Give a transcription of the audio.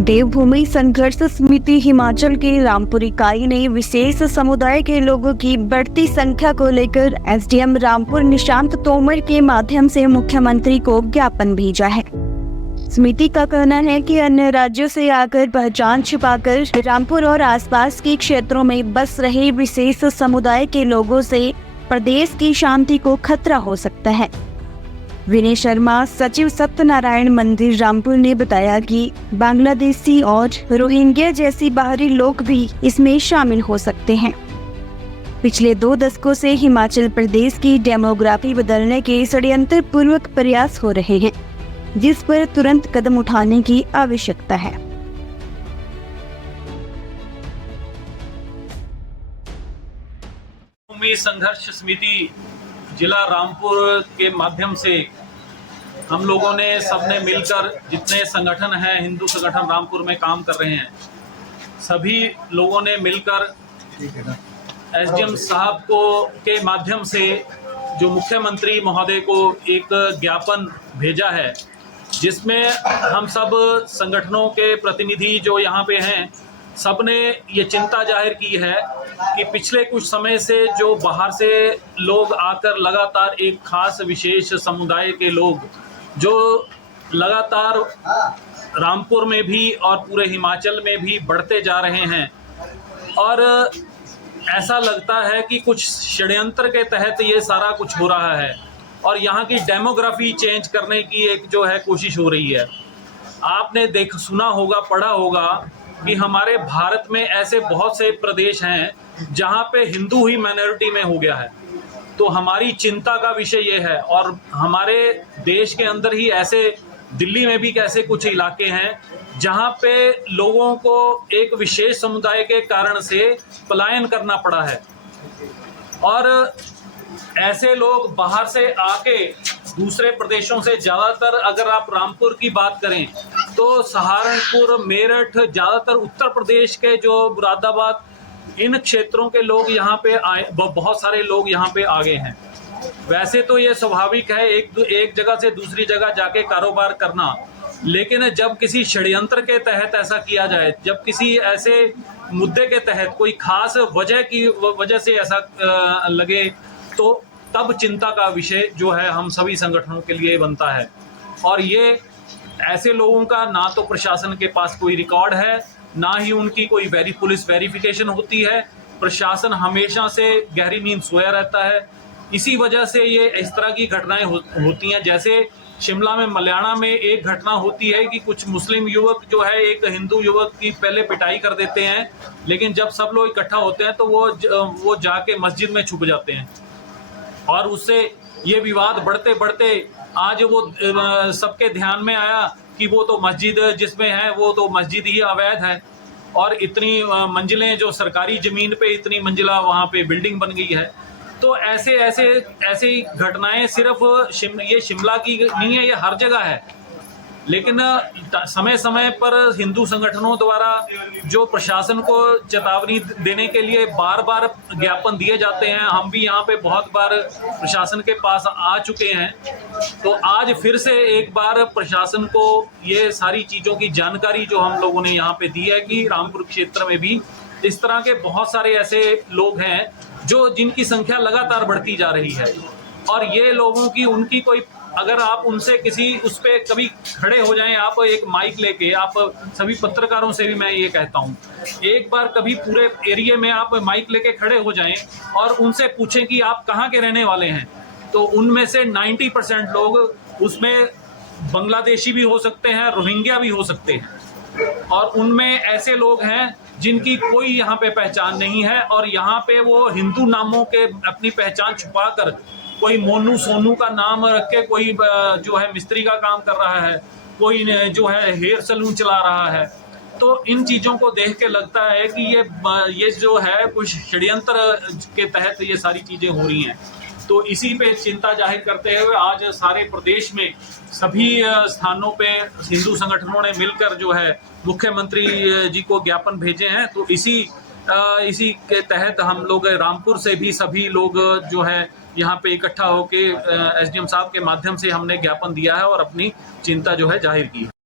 देवभूमि संघर्ष समिति हिमाचल की रामपुर इकाई ने विशेष समुदाय के लोगों की बढ़ती संख्या को लेकर एसडीएम रामपुर निशांत तोमर के माध्यम से मुख्यमंत्री को ज्ञापन भेजा है। समिति का कहना है कि अन्य राज्यों से आकर पहचान छिपाकर रामपुर और आसपास के क्षेत्रों में बस रहे विशेष समुदाय के लोगों से प्रदेश की शांति को खतरा हो सकता है। विनय शर्मा, सचिव सत्यनारायण मंदिर रामपुर ने बताया कि बांग्लादेशी और रोहिंग्या जैसी बाहरी लोग भी इसमें शामिल हो सकते हैं। पिछले 2 दशकों से हिमाचल प्रदेश की डेमोग्राफी बदलने के षड्यंत्र पूर्वक प्रयास हो रहे हैं, जिस पर तुरंत कदम उठाने की आवश्यकता है। देवभूमि संघर्ष समिति जिला रामपुर के माध्यम से हम लोगों ने सबने मिलकर, जितने संगठन हैं हिंदू संगठन रामपुर में काम कर रहे हैं, सभी लोगों ने मिलकर एसडीएम साहब को के माध्यम से जो मुख्यमंत्री महोदय को एक ज्ञापन भेजा है, जिसमें हम सब संगठनों के प्रतिनिधि जो यहाँ पे हैं, सबने ये चिंता जाहिर की है कि पिछले कुछ समय से जो बाहर से लोग आकर लगातार एक खास विशेष समुदाय के लोग जो लगातार रामपुर में भी और पूरे हिमाचल में भी बढ़ते जा रहे हैं, और ऐसा लगता है कि कुछ षड्यंत्र के तहत ये सारा कुछ हो रहा है और यहाँ की डेमोग्राफी चेंज करने की एक जो है कोशिश हो रही है। आपने सुना होगा, पढ़ा होगा कि हमारे भारत में ऐसे बहुत से प्रदेश हैं जहाँ पे हिंदू ही माइनॉरिटी में हो गया है। तो हमारी चिंता का विषय ये है, और हमारे देश के अंदर ही ऐसे दिल्ली में भी कैसे कुछ इलाके हैं जहाँ पे लोगों को एक विशेष समुदाय के कारण से पलायन करना पड़ा है, और ऐसे लोग बाहर से आके दूसरे प्रदेशों से, ज़्यादातर अगर आप रामपुर की बात करें तो सहारनपुर, मेरठ, ज़्यादातर उत्तर प्रदेश के जो मुरादाबाद, इन क्षेत्रों के लोग यहाँ पे आए, बहुत सारे लोग यहाँ पे आ गए हैं। वैसे तो ये स्वाभाविक है एक जगह से दूसरी जगह जाके कारोबार करना, लेकिन जब किसी षड्यंत्र के तहत ऐसा किया जाए, जब किसी ऐसे मुद्दे के तहत कोई खास वजह से ऐसा लगे, तो तब चिंता का विषय जो है हम सभी संगठनों के लिए बनता है। और ये ऐसे लोगों का ना तो प्रशासन के पास कोई रिकॉर्ड है, ना ही उनकी कोई पुलिस वेरिफिकेशन होती है। प्रशासन हमेशा से गहरी नींद सोया रहता है। इसी वजह से ये इस तरह की घटनाएं होती हैं। जैसे शिमला में, मल्याणा में एक घटना होती है कि कुछ मुस्लिम युवक जो है एक हिंदू युवक की पहले पिटाई कर देते हैं, लेकिन जब सब लोग इकट्ठा होते हैं तो वो जाके मस्जिद में छुप जाते हैं, और उससे ये विवाद बढ़ते बढ़ते आज वो सबके ध्यान में आया कि वो तो मस्जिद जिसमें है वो तो मस्जिद ही अवैध है, और इतनी मंजिलें, जो सरकारी ज़मीन पे इतनी मंजिला वहाँ पे बिल्डिंग बन गई है। तो ऐसे घटनाएं सिर्फ ये शिमला की नहीं है, ये हर जगह है। लेकिन समय समय पर हिंदू संगठनों द्वारा जो प्रशासन को चेतावनी देने के लिए बार बार ज्ञापन दिए जाते हैं, हम भी यहाँ पे बहुत बार प्रशासन के पास आ चुके हैं। तो आज फिर से एक बार प्रशासन को ये सारी चीज़ों की जानकारी जो हम लोगों ने यहाँ पे दी है कि रामपुर क्षेत्र में भी इस तरह के बहुत सारे ऐसे लोग हैं जिनकी संख्या लगातार बढ़ती जा रही है, और ये लोगों की उनकी कोई, अगर आप उनसे किसी उस पर कभी खड़े हो जाएं, आप एक माइक लेके, आप सभी पत्रकारों से भी मैं ये कहता हूं, एक बार कभी पूरे एरिया में आप माइक लेके खड़े हो जाएं और उनसे पूछें कि आप कहाँ के रहने वाले हैं, तो उनमें से 90% लोग, उसमें बांग्लादेशी भी हो सकते हैं, रोहिंग्या भी हो सकते हैं, और उनमें ऐसे लोग हैं जिनकी कोई यहाँ पे पहचान नहीं है, और यहाँ पे वो हिंदू नामों के अपनी पहचान छुपाकर कोई मोनू सोनू का नाम रख के कोई जो है मिस्त्री का काम कर रहा है, कोई जो है हेयर सलून चला रहा है। तो इन चीज़ों को देख के लगता है कि ये जो है कुछ षड्यंत्र के तहत ये सारी चीज़ें हो रही हैं। तो इसी पे चिंता जाहिर करते हुए आज सारे प्रदेश में सभी स्थानों पे हिंदू संगठनों ने मिलकर जो है मुख्यमंत्री जी को ज्ञापन भेजे हैं। तो इसी के तहत हम लोग रामपुर से भी सभी लोग जो है यहाँ पे इकट्ठा होके एसडीएम साहब के माध्यम से हमने ज्ञापन दिया है और अपनी चिंता जो है जाहिर की है।